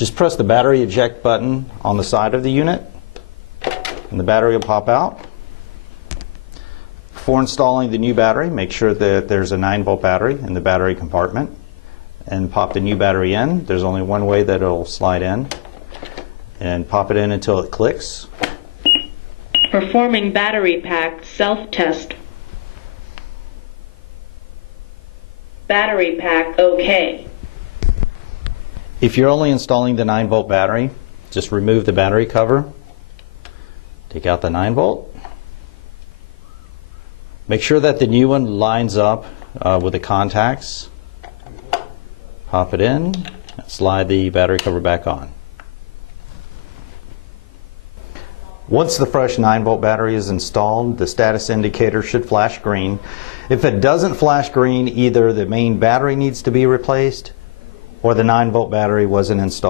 Just press the battery eject button on the side of the unit and the battery will pop out. Before installing the new battery, make sure that there's a 9-volt battery in the battery compartment and pop the new battery in. There's only one way that it'll slide in, and pop it in until it clicks. Performing battery pack self-test. Battery pack OK. If you're only installing the 9-volt battery, just remove the battery cover, take out the 9-volt. Make sure that the new one lines up with the contacts. Pop it in, and slide the battery cover back on. Once the fresh 9-volt battery is installed, the status indicator should flash green. If it doesn't flash green, either the main battery needs to be replaced or the 9-volt battery wasn't installed.